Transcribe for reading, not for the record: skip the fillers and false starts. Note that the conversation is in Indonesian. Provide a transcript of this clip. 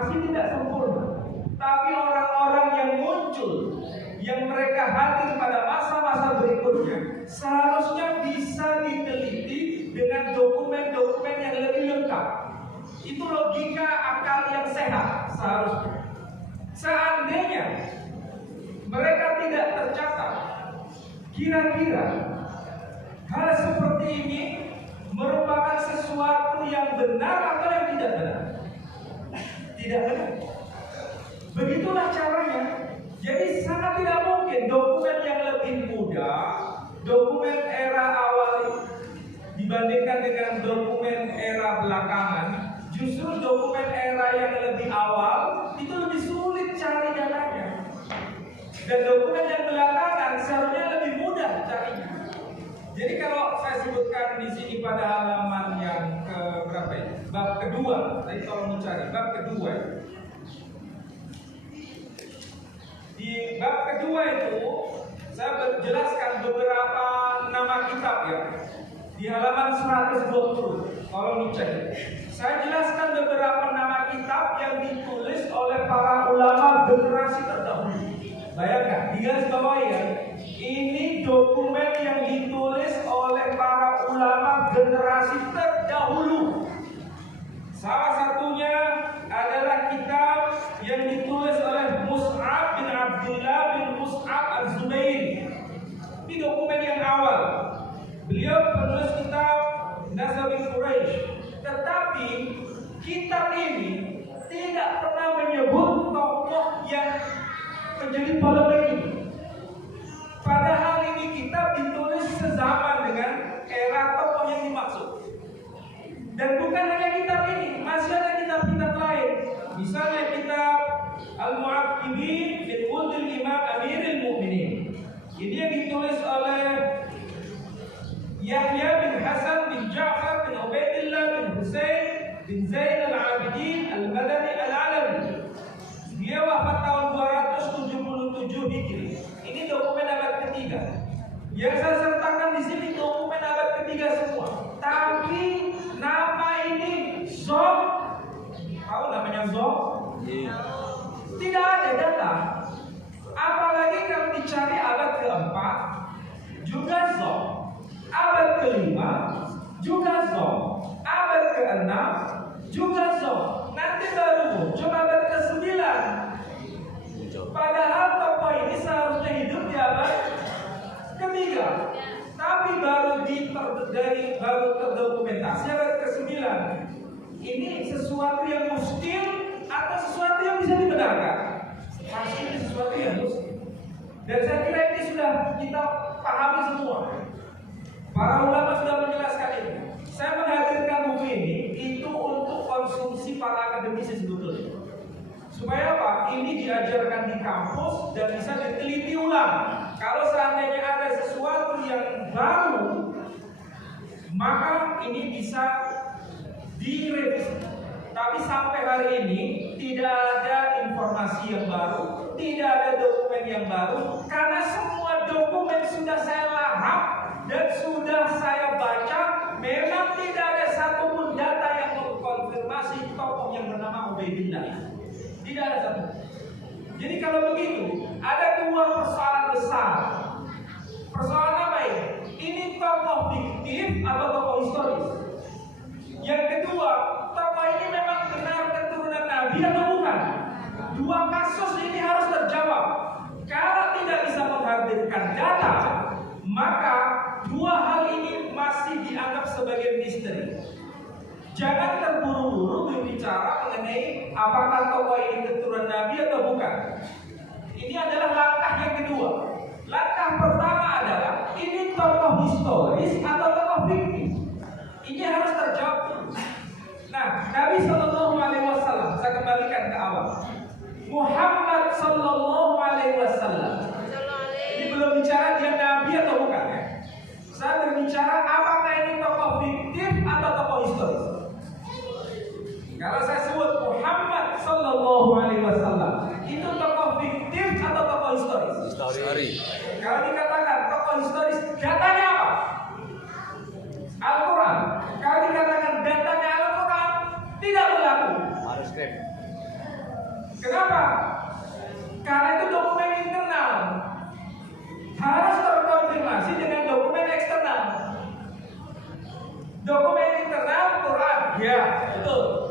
masih tidak sempurna. Tapi orang-orang yang muncul, yang mereka hadir pada masa-masa berikutnya, seharusnya bisa diteliti dengan dokumen-dokumen yang lebih lengkap. Itu logika akal yang sehat seharusnya. Seandainya mereka tidak tercatat, kira-kira hal seperti ini merupakan sesuatu yang benar atau yang tidak benar? Tidak benar. Begitulah caranya. Jadi sangat tidak mungkin dokumen yang lebih muda, dokumen era awal dibandingkan dengan dokumen era belakangan. Justru dokumen era yang lebih awal itu lebih sulit cari datanya. Dan dokumen yang belakangan seharusnya lebih mudah carinya. Jadi kalau saya sebutkan di sini pada halaman yang ke berapa ya? Bab kedua. Tadi tolong mencari bab kedua. Di bab kedua itu saya menjelaskan beberapa nama kitab ya. Di halaman 120. Tolong dicek. Saya jelaskan beberapa nama kitab yang ditulis oleh para ulama generasi terdahulu. Bayangkan, di garis bawah ya, ini dokumen yang ditulis oleh para ulama generasi terdahulu. Salah satunya adalah kitab yang ditulis oleh Mus'ab bin Abdullah bin Mus'ab Az-Zubairi. Ini dokumen yang awal. Beliau penulis kitab Nazawi Quraisy. Tetapi kitab ini tidak pernah menyebut tokoh yang menjadi polemik ini. Padahal ini kitab ditulis sezaman dengan era tokoh yang dimaksud. Dan bukan hanya kitab ini, masih ada kitab-kitab lain. Misalnya kitab Al-Mu'aqibin bin Wuldil Imam Amirul Mu'minin. Ini yang ditulis oleh Yahya bin Hasan bin Ja'far bin Ubaidillah bin Husain bin Zain al-Abidin al-Madani al-Alawi. Dia wafat tahun 277 Hijri. Ini dokumen abad ketiga. Yang saya sertakan di sini dokumen abad ketiga semua. Tapi nama ini Zom. Tahu namanya Zom? Tidak ada data. Apalagi kalau dicari abad keempat juga Zom. Abad kelima juga Zom. Abad keenam juga Zom. Nanti baru muncul abad ke-9. Padahal tokoh ini seharusnya hidup di abad ketiga. Tapi baru terdokumentasi abad ke-9. Ini sesuatu yang muskil atau sesuatu yang bisa dibenarkan? Pasti ini sesuatu yang muskil. Dan saya kira ini sudah kita pahami semua. Para ulama sudah menjelaskan ini. Saya menghadirkan buku ini itu untuk konsumsi para akademisi sebetulnya. Supaya apa? Ini diajarkan di kampus dan bisa diteliti ulang. Kalau seandainya ada sesuatu yang baru, maka ini bisa direvisi. Tapi sampai hari ini tidak ada informasi yang baru, tidak ada dokumen yang baru, karena semua dokumen sudah saya lahap dan sudah saya baca. Memang tidak ada satupun data yang mengkonfirmasi tokoh yang bernama Ubaidillah. Tidak ada satu. Jadi kalau begitu, ada dua persoalan besar. Persoalan apa ini? Ini tokoh fiktif atau tokoh historis? Yang kedua, tokoh ini memang benar keturunan Nabi atau bukan? Dua kasus ini harus terjawab. Kalau tidak bisa menghadirkan data, maka dua hal ini masih dianggap sebagai misteri. Jangan terburu-buru berbicara mengenai apakah tokoh ini keturunan Nabi atau bukan. Ini adalah langkah yang kedua. Langkah pertama adalah ini tokoh historis atau tokoh fiktif. Ini harus terjawab. Nah, Nabi Shallallahu Alaihi Wasallam, saya kembalikan ke awal. Muhammad Shallallahu Alaihi Wasallam. Ini belum bicara dia Nabi atau bukan ya. Saya berbicara apakah ini tokoh fiktif atau tokoh historis. Kalau saya sebut Muhammad Sallallahu Alaihi Wasallam, itu tokoh fiktif atau tokoh historis? Historis. Kalau dikatakan tokoh historis, datanya apa? Al-Quran. Kalau dikatakan datanya Al-Quran, tidak berlaku. Harus Kenapa? Karena itu dokumen internal. Harus terkonfirmasi dengan dokumen eksternal. Dokumen internal Quran, ya betul.